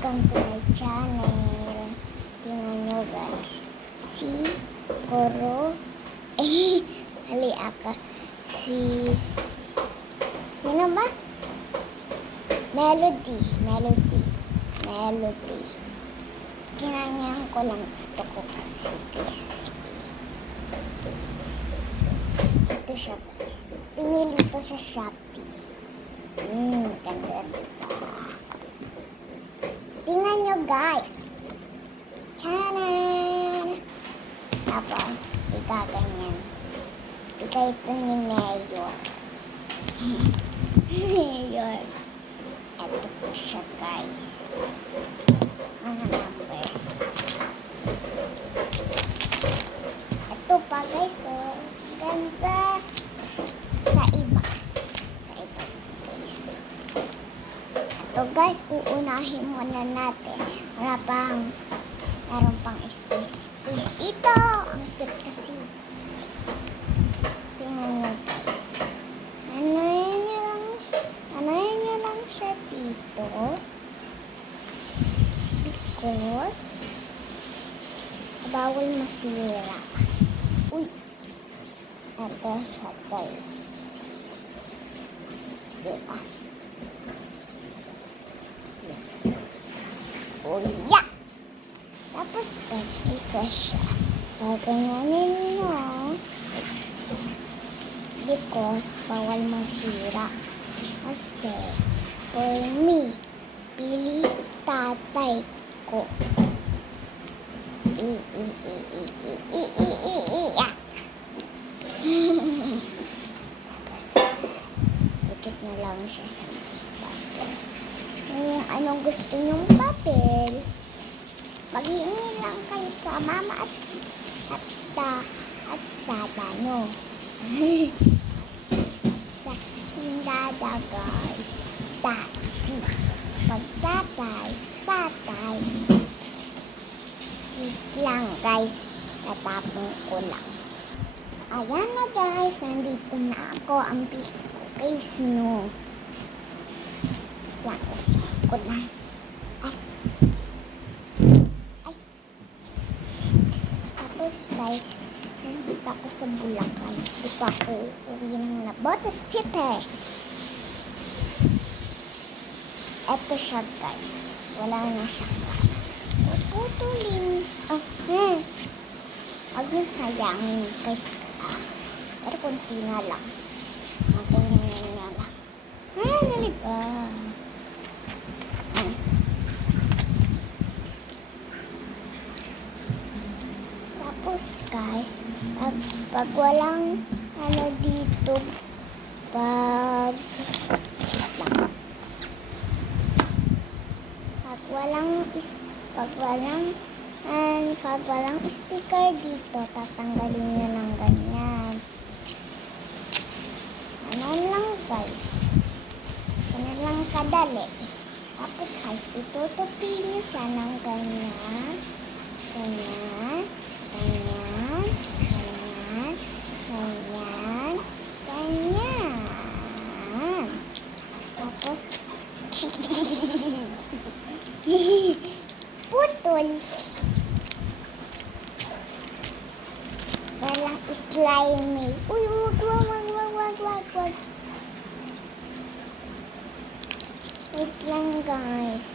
Welcome to my channel. Tingnan nyo guys. Si Koro. Ali ako. Sino ba? Melody. Kinanyan ko lang, gusto ko kasi guys. Ito siya guys. Pinili ko sa Shopee. Ganda diba? Tingnan nyo guys. Chanan! Tapos, ikaganyan. Ika ito ni Mayor. Mayor. Ito po siya guys. Mga number. Ito pa guys, oh. Ganda. Sa iba. Ito guys, uunahin muna natin. Meron pang space dito. Ang cute kasi. Tingnan nyo guys. Anayin nyo lang siya dito. Because bawal masira. Uy. Ito siya guys. Diba? Oh, yeah! Tapos, isa siya. Gaganyanin nyo. Because, bawal masira. Kasi, for me, pili tatay ko. Ikit na lang siya sa papel. Anong gusto nyong papel? Mag-iingin lang kayo sa mama at dada, no? Yung dada, guys. Daddy. Pag tatay. Wait lang, guys. Natapong ko lang. Ayan na, guys. Nandito na ako. Ang piece ko, guys, no? Lang. Ko lang. Ay. Tapos, guys, nandito ako sa Bulacan. Dito ako uwi ng Nabotas City. Eto siya, guys. Wala na siya. Putulin. Huwag yung sayangin, guys. Pero kunti na lang. Ganyan na lang. Naliba. Tapos guys, pag walang dito, pag walang sticker dito, tatanggalin nyo ng ganyan. Ano lang guys, ano lang kadali. Tapos guys, itutupin nyo siya ng ganyan. Tapos putol. Walang slimy. Uy, wag. Wait lang guys.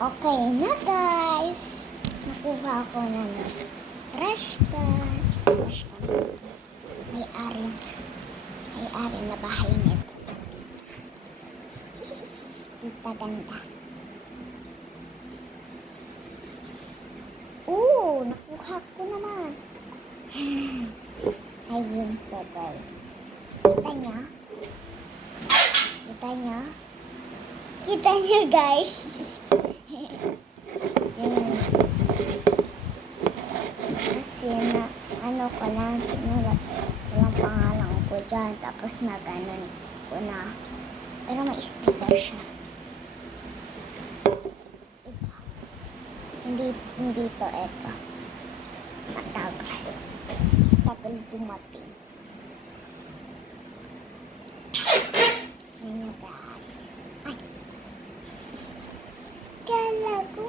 Okay na guys. Nakuha ko na brush ka. May-ari na bahay nito. Ito ganda. Nakuha ko naman. Ayun siya guys. Kita nyo guys. Kasi ko lang sinulat walang pangalan ko dyan. Tapos na ganun ko na. Pero may sticker siya. Diba? Hindi to eto. Matagal dumating. Ay, kala ko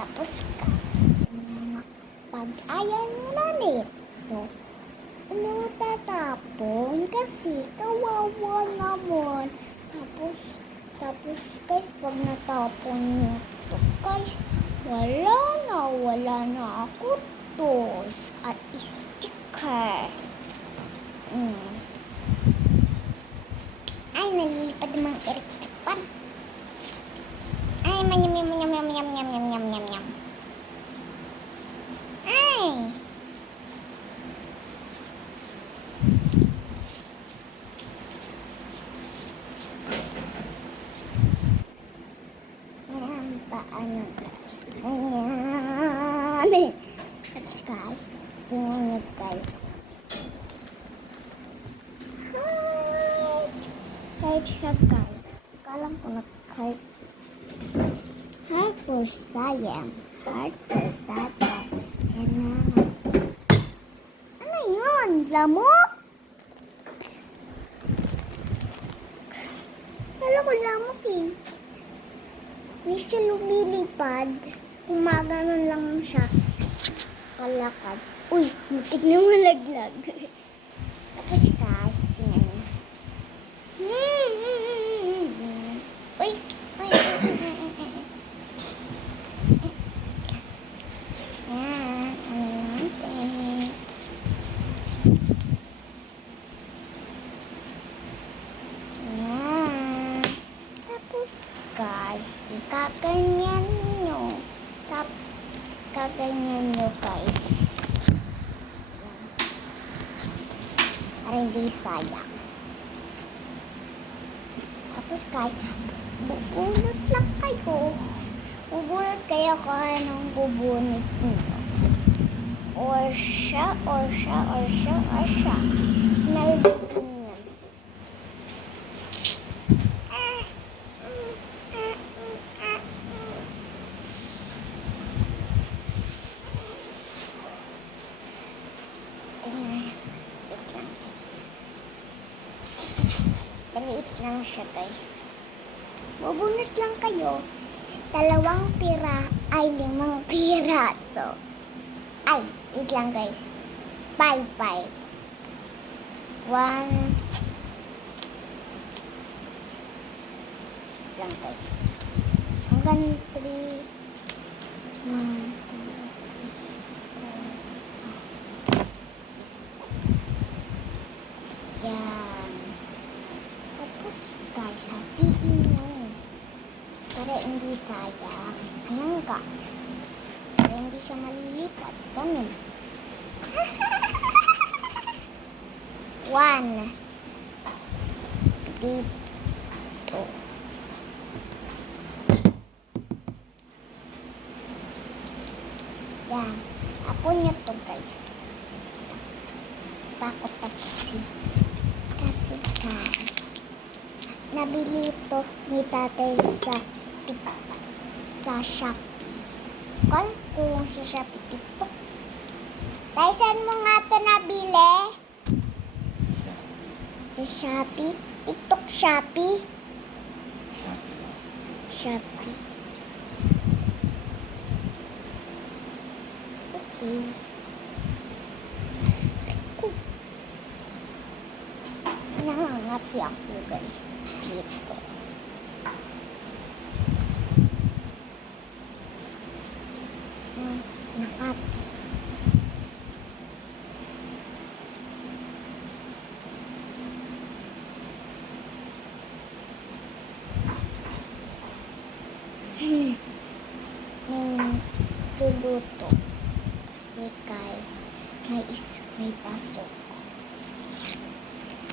Tapos pag ayaw nyo namin ito, ano tatapon kasi kawawa naman. Tapos guys, pag natapon nyo ito guys, wala na ako tos at sticker. Ay, nalilipad yung mga electric pan. Ay, manyam. Ay! Ayan, paano? Ayan. Tapos guys, tingnan nyo guys. Heart siya guys. Kalam ko nag-heart. Heart for science. Heart for tata. Ayan na. Ano yun? Lamok? Kala ko lamok eh. Hindi siya lumilipad. Kumaganon lang siya. Kalakad. Uy, mutik na malaglag. Tapos guys, tingnan niya. Uy. Yan, ano natin. Yan. Tapos guys, ikaganyan nyo. Kaganyan nyo guys. Yan. Para hindi sayang. Tapos guys, bubunot lang kayo. Bubunot kayo kung anong bubunot nyo. Or siya. Smell din yan. Maliit lang siya guys. Bubunot lang kayo. 2 piraso. Ay, wait lang guys. 5. 1 lang guys. Hanggang 3. 1, 2, 3. Yan. Tapos guys, hatiin nyo. Para hindi sayang. Ayan guys. Para hindi siya malilipat. Ganun. 1. Dito. Yan. Tapon nyo to guys. Takot kasi guys. Nabili ito ni tatay sa Shopee. Kung sa Shopee TikTok. Tay, saan mo nga ito nabili? Sa Shopee? TikTok Shopee? Shopee. Okay. Nangangati ako guys. Dito. Nakati. Luluto. Kasi guys, may pasok.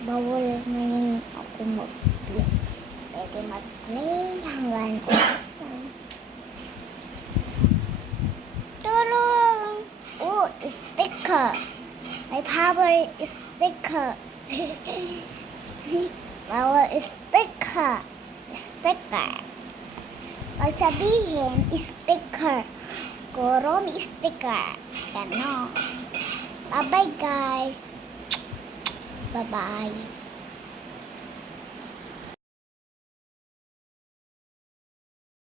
Bawal ngayon ako mag-play. Pwede mag-play hanggang tulong! Oh, sticker! My power is sticker. Power is sticker. Sticker. Pag sabihin, sticker. Kuro, may sticker. Gano. Bye-bye, guys. Bye-bye.